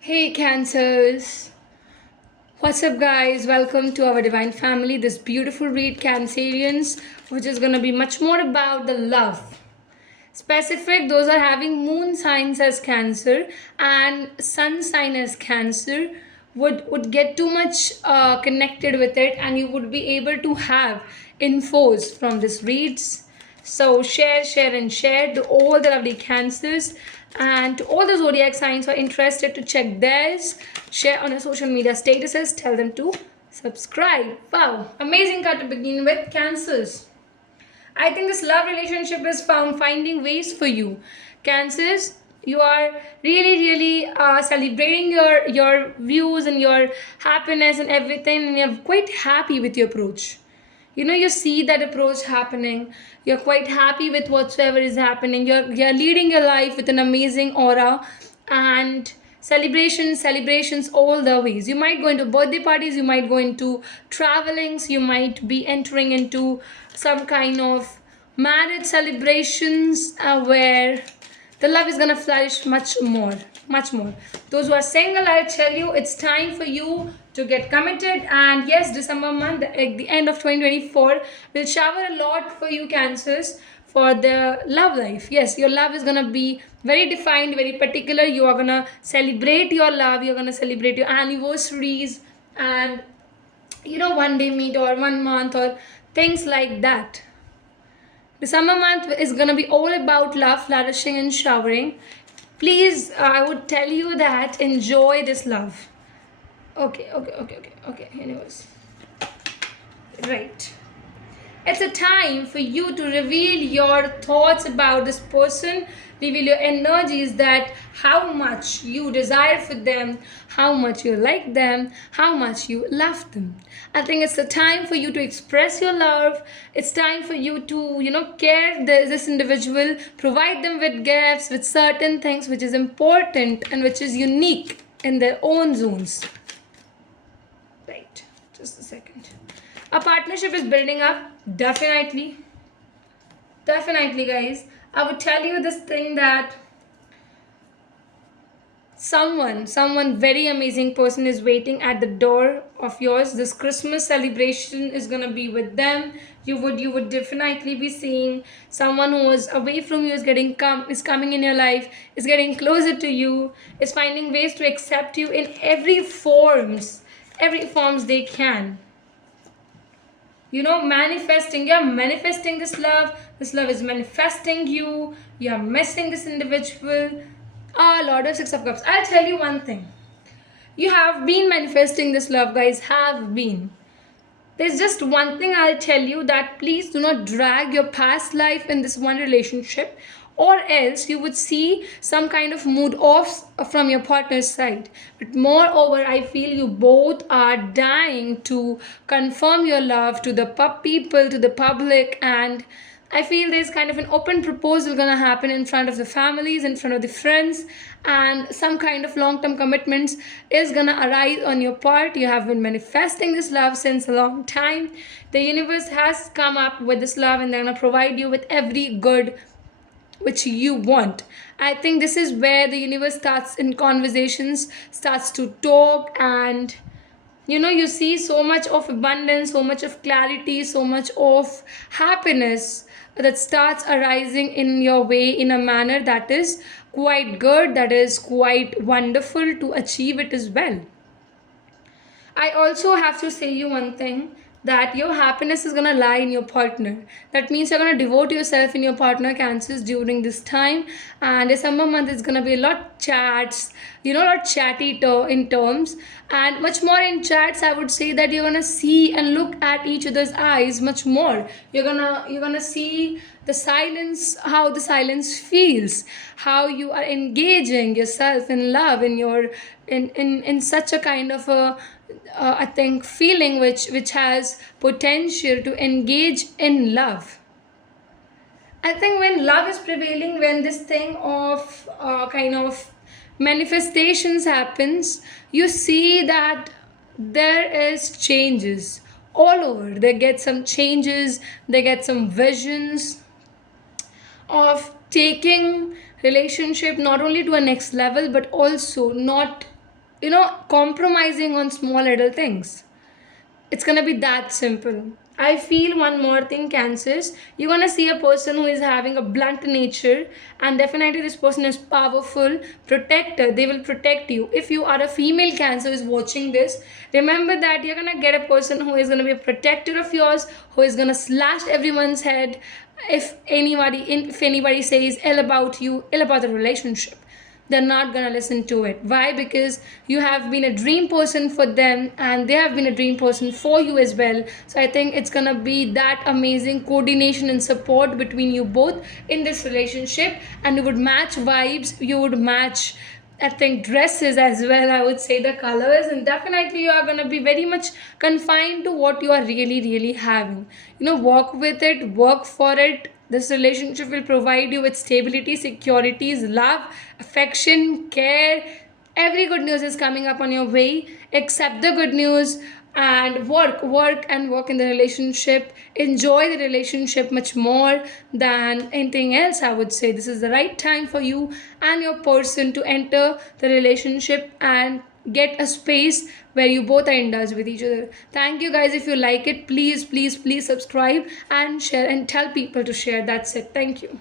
Hey Cancers! What's up, guys? Welcome to our divine family. This beautiful read, Cancerians, which is gonna be much more about the love. Specific, those are having moon signs as Cancer and sun sign as Cancer would get too much connected with it, and you would be able to have infos from this reads. So share, and share to all the lovely Cancers and to all the zodiac signs who are interested to check theirs. Share on your social media statuses. Tell them to subscribe. Wow, amazing card to begin with, Cancers. I think this love relationship is finding ways for you. Cancers, you are really celebrating your views and your happiness and everything, and you're quite happy with your approach. You see that approach happening. You're quite happy with whatsoever is happening. You're leading your life with an amazing aura and celebrations all the ways. You might go into birthday parties, you might go into travelings, you might be entering into some kind of marriage celebrations where the love is gonna flourish much more. Those who are single, I'll tell you, it's time for you to get committed. And yes, December month, at the end of 2024, will shower a lot for you, Cancers, for the love life. Yes, your love is gonna be very defined, very particular. You are gonna celebrate your love. You're gonna celebrate your anniversaries and one day meet or 1 month or things like that. The summer month is gonna be all about love, flourishing, and showering. Please, I would tell you that enjoy this love. Okay. Anyways, right. It's a time for you to reveal your thoughts about this person, reveal your energies, that how much you desire for them, how much you like them, how much you love them. I think it's the time for you to express your love. It's time for you to, care this individual, provide them with gifts, with certain things which is important and which is unique in their own zones. Right, just a second. A partnership is building up, definitely, guys. I would tell you this thing that someone very amazing person is waiting at the door of yours. This Christmas celebration is gonna be with them. You would definitely be seeing someone who is away from you is coming in your life, is getting closer to you, is finding ways to accept you in every forms they can. You're manifesting this love is manifesting you. You're missing this individual. Lord of Six of Cups, I'll tell you one thing. You have been manifesting this love, guys. Have been. There's just one thing I'll tell you, that please do not drag your past life in this one relationship, or else you would see some kind of mood off from your partner's side. But moreover, I feel you both are dying to confirm your love to the people, to the public, and I feel there's kind of an open proposal gonna happen in front of the families, in front of the friends, and some kind of long-term commitments is gonna arise on your part. You have been manifesting this love since a long time. The universe has come up with this love, and they're gonna provide you with every good which you want. I think this is where the universe starts in conversations, starts to talk, and you see so much of abundance, so much of clarity, so much of happiness that starts arising in your way in a manner that is quite good, that is quite wonderful to achieve it as well. I also have to say you one thing, that your happiness is gonna lie in your partner. That means you're gonna devote yourself in your partner, Cancers, during this time. And December month is gonna be a lot chats, a lot chatty in terms, and much more in chats. I would say that you're gonna see and look at each other's eyes much more. You're gonna see the silence, how the silence feels, how you are engaging yourself in love, in your in such a kind of a I think feeling which has potential to engage in love. I think when love is prevailing, when this thing of kind of manifestations happens, you see that there is changes all over. They get some changes, they get some visions of taking relationship not only to a next level, but also not compromising on small little things. It's gonna be that simple. I feel one more thing, Cancers. You're gonna see a person who is having a blunt nature, and definitely this person is powerful, protector. They will protect you. If you are a female Cancer who is watching this, remember that you're gonna get a person who is gonna be a protector of yours, who is gonna slash everyone's head if anybody says ill about you, ill about the relationship. They're not gonna listen to it. Why? Because you have been a dream person for them and they have been a dream person for you as well. So I think it's gonna be that amazing coordination and support between you both in this relationship, and you would match vibes, you would match, I think, dresses as well. I would say the colors, and definitely you are gonna be very much confined to what you are really, really having. Work with it, work for it. This relationship will provide you with stability, securities, love, affection, care. Every good news is coming up on your way. Accept the good news and work in the relationship. Enjoy the relationship much more than anything else. I would say this is the right time for you and your person to enter the relationship and get a space where you both are indulged with each other. Thank you guys. If you like it, please, please, please subscribe and share and tell people to share. That's it. Thank you.